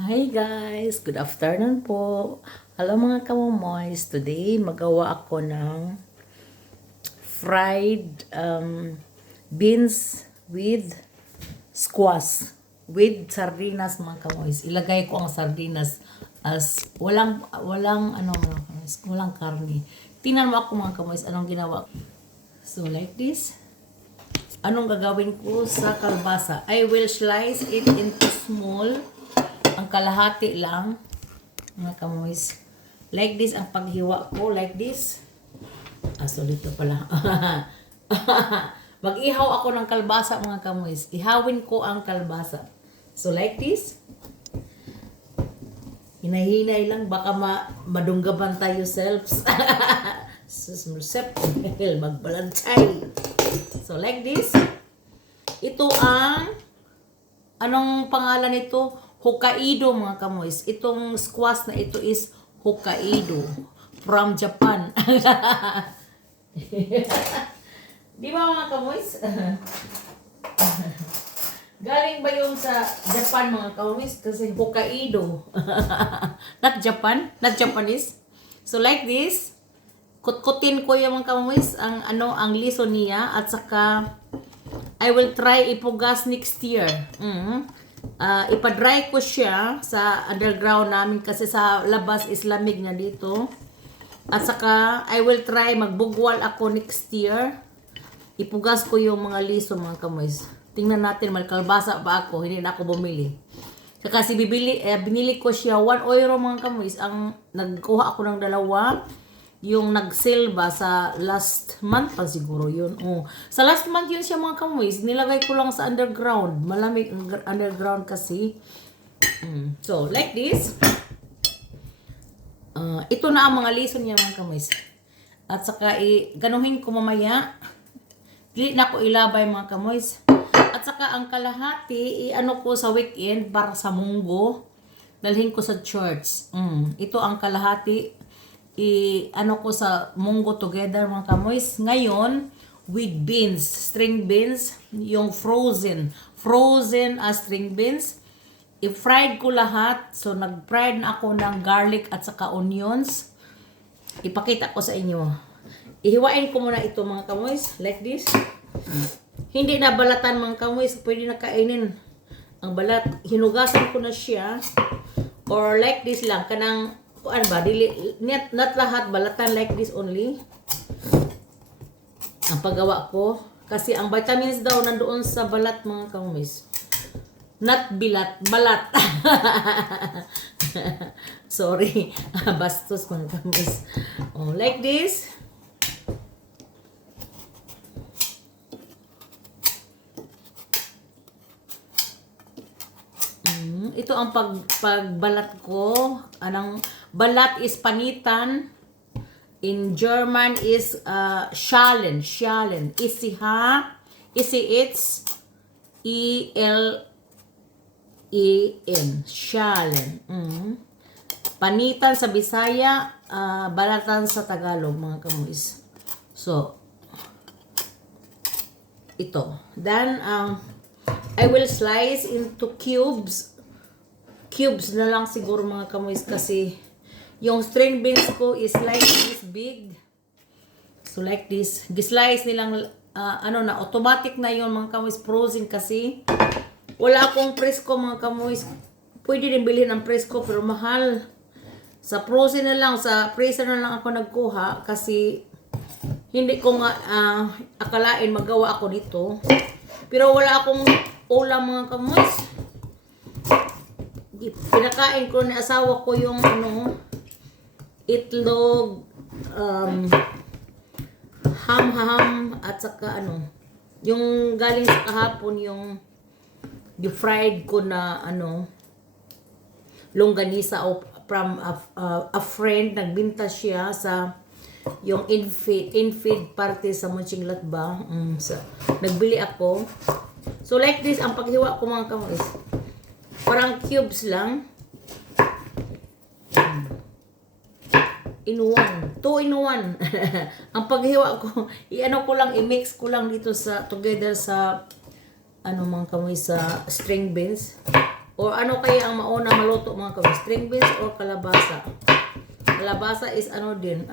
Hi guys! Good afternoon po. Hello mga kamomoys. Today magawa ako ng fried beans with squash with sardinas mga kamomoys. Ilagay ko ang sardinas as walang karne. Tingnan mo ako mga kamomoys anong ginawa ko. So like this. Anong gagawin ko sa kalbasa? I will slice it into small. Ang kalahati lang, mga kamoys. Like this ang paghiwa ko, like this. So dito pala. Mag-ihaw ako ng kalbasa, mga kamoys. Ihawin ko ang kalbasa. So like this. Hinahinay lang, baka madunggaban tayo selves. Susmrusep, magbalansay. So like this. Ito ang, anong pangalan nito? Hokkaido mga kamoys. Itong squash na ito is Hokkaido from Japan. Di ba mga kamoys? Galing ba yun sa Japan mga kamoys? Kasi Hokkaido. Not Japan, not Japanese. So like this, kutkutin ko yung mga kamoys ang ang liso niya at saka I will try ipugas next year. Ipa-dry ko siya sa underground namin kasi sa labas is lamig na dito. At saka I will try magbugwal ako next year. Ipugas ko yung mga liso mga kamoys. Tingnan natin malkalbasa pa ako, hindi na ako bumili. Kasi binili ko siya 1 euro mga kamoys. Ang nagkuha ako ng dalawa. Yung nag-sale ba sa last month pa siguro yun. Sa last month yun siya mga kamoys. Nilagay ko lang sa underground. Malamig underground kasi. So, like this. Ito na ang mga lison niya mga kamoys. At saka, ganuhin ko mamaya. Dili na ko ilabay mga kamoys. At saka, ang kalahati, ano ko sa weekend para sa munggo. Dalhin ko sa church. Ito ang kalahati. Ano ko sa munggo together mga kamoys. Ngayon, with beans, string beans, yung frozen string beans. I-fried ko lahat. So, nag-fried na ako ng garlic at saka onions. Ipakita ko sa inyo. Ihiwain ko muna ito mga kamoys. Like this. Hindi na balatan mga kamoys. Pwede na kainin. Ang balat, hinugasan ko na siya. Or like this lang. Kanang ano ba, not lahat balatan, like this only ang paggawa ko kasi ang vitamins daw nandoon sa balat mga kamoys, not bilat, balat. Sorry. Bastos mga kamoys. Like this. Ito ang pagbalat ko. Anong balat is panitan. In German is Schalen. It's E-L-E-N. Schalen. Panitan sa Bisaya, balatan sa Tagalog mga kamoys. So, ito. Then, I will slice into cubes. Cubes na lang siguro mga kamoys kasi yung string beans ko is like this big. So like this. Gislice nilang na automatic na yon mga kamoys, frozen kasi. Wala akong presko mga kamoys. Pwede din bilhin ng presko pero mahal. Sa frozen na lang, sa freezer na lang ako nagkuha kasi hindi ko nga akalain magawa ako dito. Pero wala akong ulam mga kamoys. Pinakain ko ni asawa ko yung itlog, ham at saka yung galing sa kahapon yung fried ko na longganisa from a friend. Nagbinta siya sa yung infeed party sa Mönchengladbach. Nagbili ako. So like this ang paghiwa ko mga kamoys. Parang cubes lang. In one. 2 in 1. Ang paghiwa ko, i-mix ko lang dito together sa mga kamoy sa string beans. Or ano kaya ang mauna maluto mga kamoy? String beans or kalabasa? Kalabasa is ano din,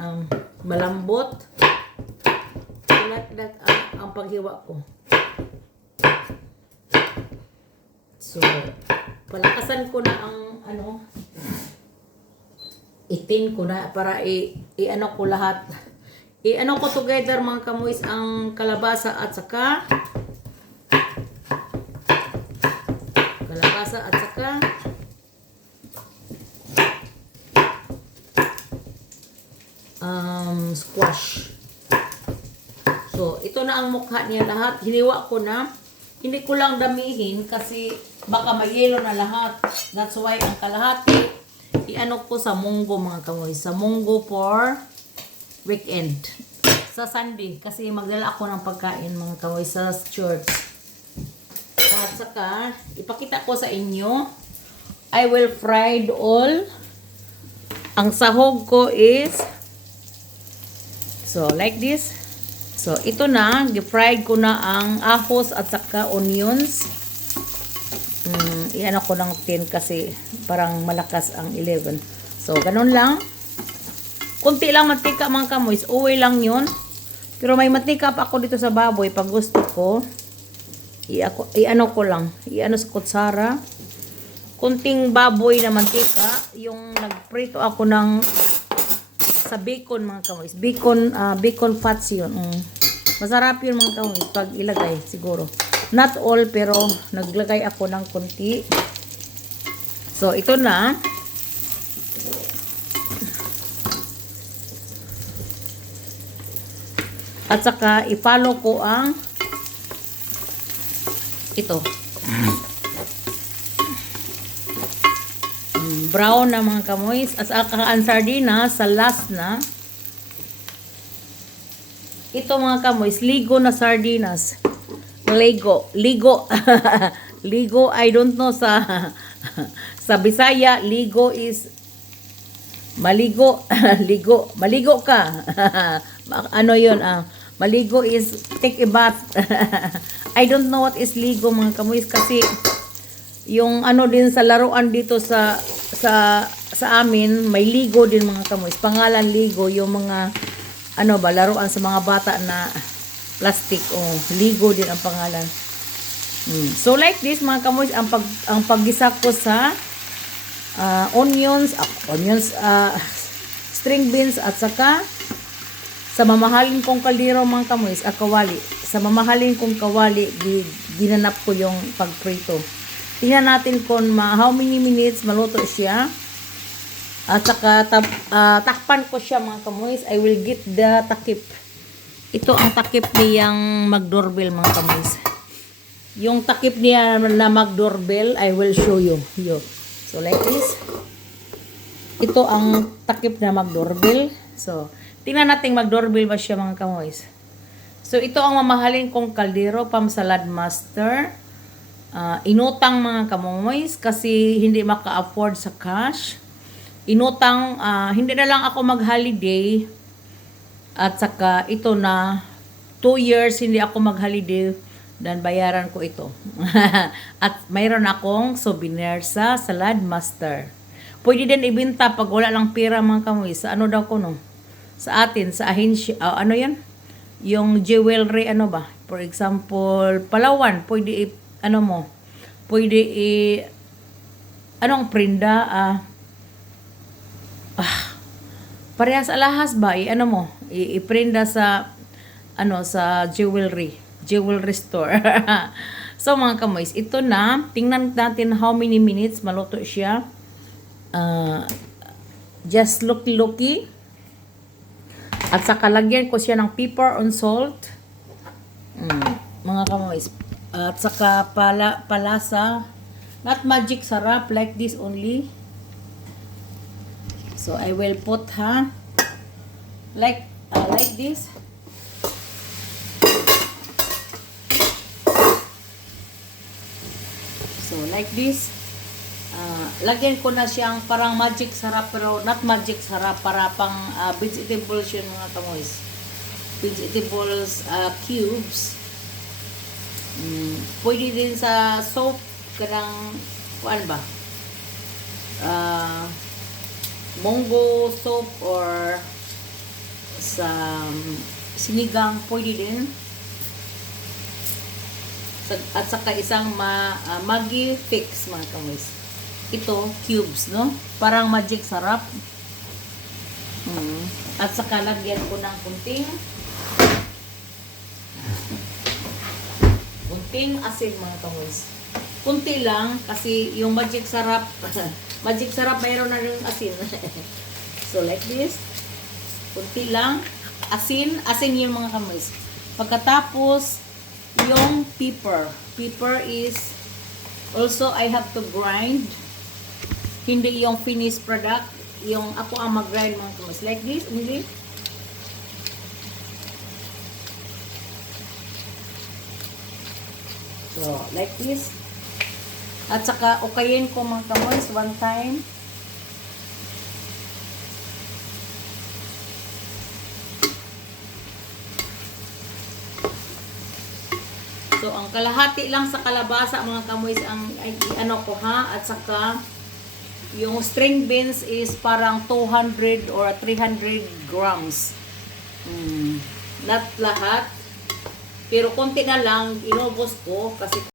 malambot. Like ang paghiwa ko. So, palakasan ko na ang itin ko na para i-ano ko lahat. I-ano ko together mga kamoys ang kalabasa at saka squash. So, ito na ang mukha niya lahat. Hiniwa ko na. Hindi ko lang damihin kasi baka mayelo na lahat. That's why ang kalahati, i-ano ko sa munggo mga kamoy. Sa munggo for weekend. Sa Sunday. Kasi magdala ako ng pagkain mga kamoy sa church. At saka, ipakita ko sa inyo, I will fried all. Ang sahog ko is, so like this. So, ito na, gi-fried ko na ang ahos at saka onions. Iyan ako ng 10 kasi parang malakas ang 11. So, ganun lang. Kunti lang mantika mga kamoys. Uwi lang yun. Pero may mantika pa ako dito sa baboy. Pag gusto ko, i-ano ko lang. I-ano sa kutsara. Kunting baboy na mantika. Yung nagprito ako ng sa bacon mga kamoys. Bacon fats yun. Masarap yun mga kamoys pag ilagay siguro. Not all pero naglagay ako ng konti. So ito na. At saka i-follow ko ang ito. Brown na mga kamoys. At saka ang sardinas sa last na. Ito mga kamoys, ligo na sardinas. Ligo. Ligo, I don't know sa Bisaya, ligo is maligo. Ligo. Maligo ka. Ano yun? Maligo is take a bath. I don't know what is ligo mga kamoys kasi yung ano din sa laruan dito sa amin, may ligo din mga kamoys. Pangalan ligo, yung mga laruan sa mga bata na plastic. Ligo din ang pangalan. So like this mga kamoys, ang paggisa ko sa onions, string beans at saka sa mamahalin kong kaldero mga kamoys, kawali. Sa mamahalin kong kawali, ginanap ko yung pagprito. Tingnan natin kung how many minutes maluto siya. At saka takpan ko siya mga kamoys. I will get the takip. Ito ang takip niyang mag-doorbell mga kamoys. Yung takip niya na mag-doorbell, I will show you. So like this. Ito ang takip na mag-doorbell. So, tingnan natin mag-doorbell ba siya mga kamoys. So, ito ang mamahalin kong kaldero, pam-salad master. Inutang mga kamoys kasi hindi maka-afford sa cash. Inutang, hindi na lang ako mag-holiday. At saka ito na 2 years hindi ako mag-holiday dan bayaran ko ito. At mayroon akong souvenir sa Salad Master. Pwede din ibenta pag wala lang pera mga kamoy. Sa ano daw ko no? Sa atin, sa ahensya, ano yan? Yung jewelry, ano ba? For example, Palawan, pwede pwede anong prenda, parehas alahas ba? I-prenda sa, sa jewelry store. So mga kamoys, ito na, tingnan natin how many minutes maluto siya. Just looky. At saka lagyan ko siya ng pepper and salt. Mga kamoys. At saka palasa. Not magic sarap, like this only. So I will put like this. So like this. Lagyan ko na siyang parang magic sarap pero not magic sarap, para pang vegetables yun mga kamoys. Vegetables cubes. Pwede din sa soap kanang kuan ba? Munggo soup or sa sinigang pwede din. At saka isang Maggi fix mga kamoys. Ito cubes, no? Parang magic sarap. At saka lagyan ko ng kunting asin mga kamoys. Kunti lang kasi yung magic sarap magic sarap mayroon na rin asin. So like this. Kunti lang asin yung mga kamoys. Pagkatapos yung pepper is also I have to grind. Hindi yung finished product, yung ako ang mag-grind mga kamoys. Like this, hindi. So, like this. At saka, okayin ko mga kamoys one time. So, ang kalahati lang sa kalabasa mga kamoys ang ano ko ha. At saka, yung string beans is parang 200 or 300 grams. Not lahat. Pero konti na lang, inubos ko kasi